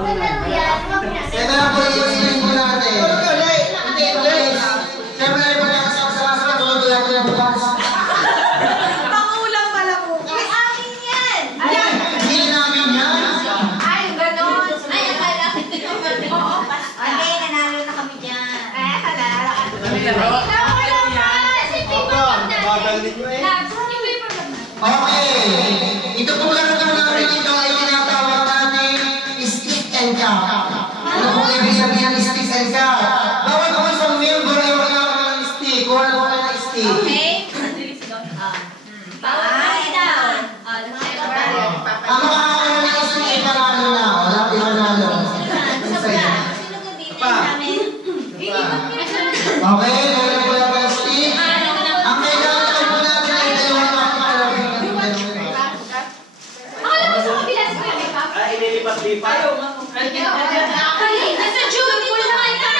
Ito na po i-explain ko natin. Hindi, please. Siyempre, ay pala kasama sa mga tulog natin ang bukas. Pangulang pala po. Ay, amin yan! Hindi namin yan. Ay, ganon. Ay, akala ko ito naman. Oo. Okay, nanalo na kami dyan. Ay, halala ka. Okay. Ito po lang namin ito ay tinatawag natin stick and cup. Ano po ibig sabihin ng stick and cup? Bawal ko isang member ay wala ka ng stick. Wala ka ng stick. Okay. Bawal down. Ang makakala ng stick ay panalo na. Wala ka panalo. Okay, meron po lang ang stick. Ang kailangan po natin ay dalawang kakalabing na rin. Ililipat-lipat. Nasa June mo naman na!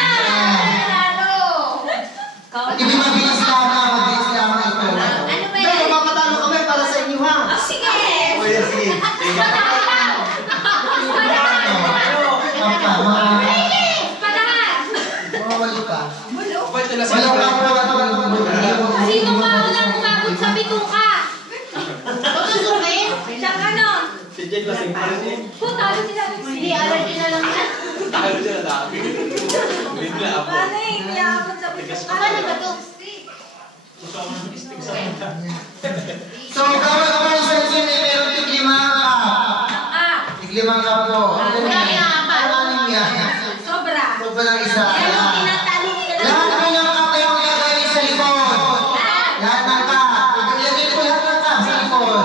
Hindi mabilis lamang, mabilis lamang ito. Ano ba Pero yan? mapatalo kami para sa inyo ha. Sige! Pwede sige. Mawawalo ka. Walang kapwa. Sino pa unang umabot sa bituka? Siyang ano? Si Jake lasing pa rin eh. Talo sila. Hindi, allergy na lang yan. Tayo siya na dami. Bigla ako. Ano eh, hindi abot sa bituka. Ano ba ito? So, gawin ako ng session ay meron tiglimang ka. Tiglimang ka po. Anim yan. Sobra. Sobra ng isa. Pero tinatalo nila. Lahat ng mga cup ay magagawin sa likod. Lahat ng cup. Ilagay ko lahat ng cup sa likod.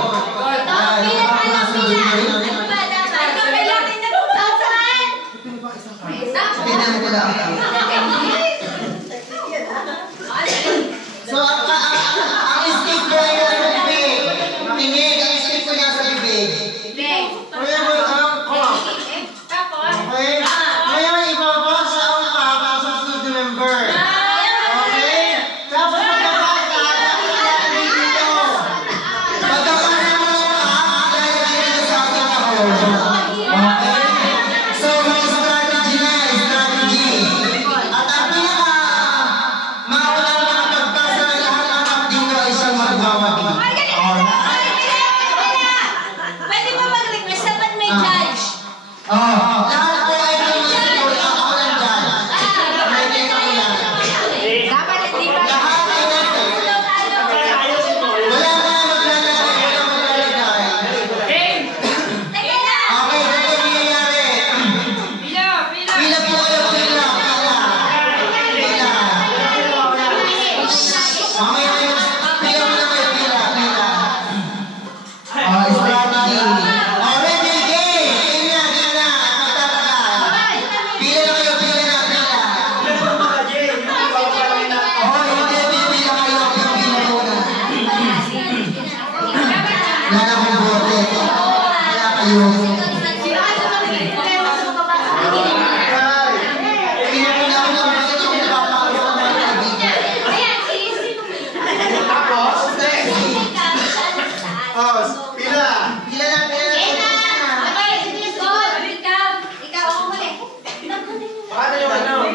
Pinan ko lang. So, ang stick ko ay nasa bibig. Makinig, ang stick ko nasa bibig. Kaya mo ang cup. Okay? Ngayon, ibabasa ang cup ang susunod na member. Okay? Tapos magkakasa, nakikilala dito. Magkakasa mo ang cup, lalagay nyo sa ating ako. Okay? So, may strategy na, strategy. At ang maulang makapagpasa ng lahat ng cup dito ay siyang magwawagi. Pwede ba mag-request? Dapat may judge. Lahat ko ay pinag-ipon. Ako lang dyan. May tinang lang. Dapat hindi ba? Lahat ay nasa. Wala na maglalagay. Wala maglalagay. Teka na! Okay, dito nangyayari. Pila po kayo, pila. Pila. Mamaya kayo, pila mo na kayo, pila. Strategy. Ready, game. Pila. Magtatagal. Pila na kayo, pila na, pila. Hindi, pipila kayo. Pipila muna. Wala akong bote. Wala kayo. Pila mo na ako ng ito kung napapakawa ng mga kaibigan. Pila na, pila na. Ikaw ako muli. Paano yung ano? No.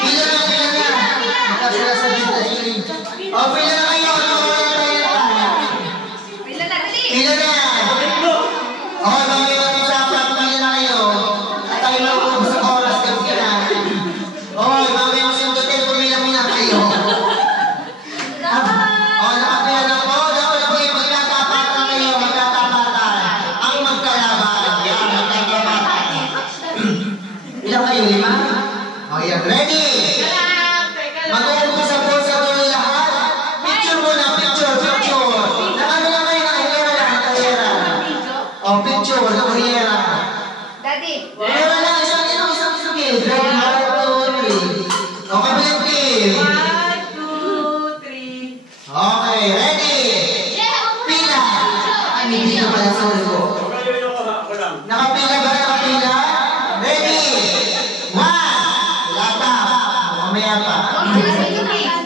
Pila na, pila na. Nakasila sa dito. Pila na kayo. Pila na. Dami yung usapan. Pila na kayo. At tayo nauubos sa oras. Kasi na. Dami yung sundutin. Pumila muna kayo. Nakapila na po. Dapat po yung magtatapatan kayo. Magtatapatan. Ang magkalaban. Yan, magtatapatan. Ilang kayo? 5? Yan. Ready? Mag-uumpisa po sa tuloy lahat. Picture muna, picture. Nakano lang kayo, nakahira. Picture, nakahira. Daddy. Meron lang isang game. Ready? 1, 2, 3. Kabilang game. 1, 2, 3. Okay, ready? Pila. Ay, hindi ko pala sa ulo ko. Ako lang. Nakapila ba? Nakapila? Ready? 1. Lata. mamaya pa.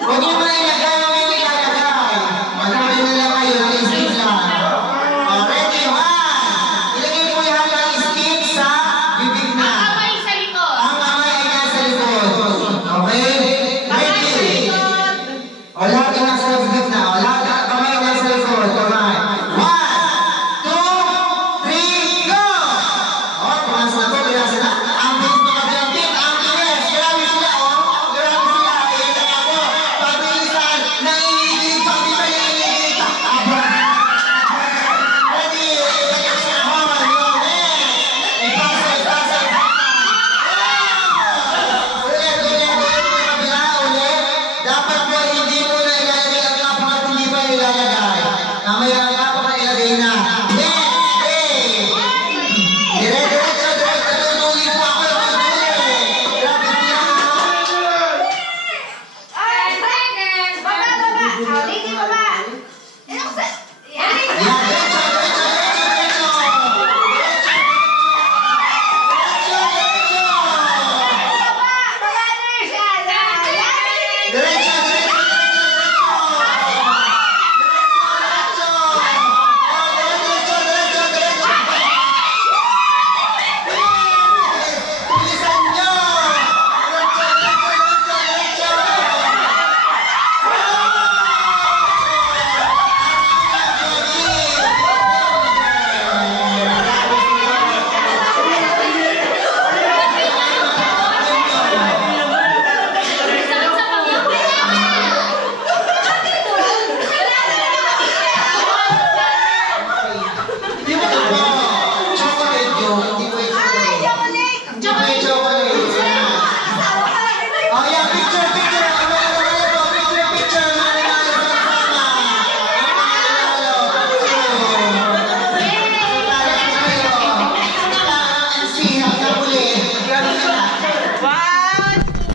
Huwag niyo na ilagay, huwag niyo ilalagay. Matuloy na lang kayo.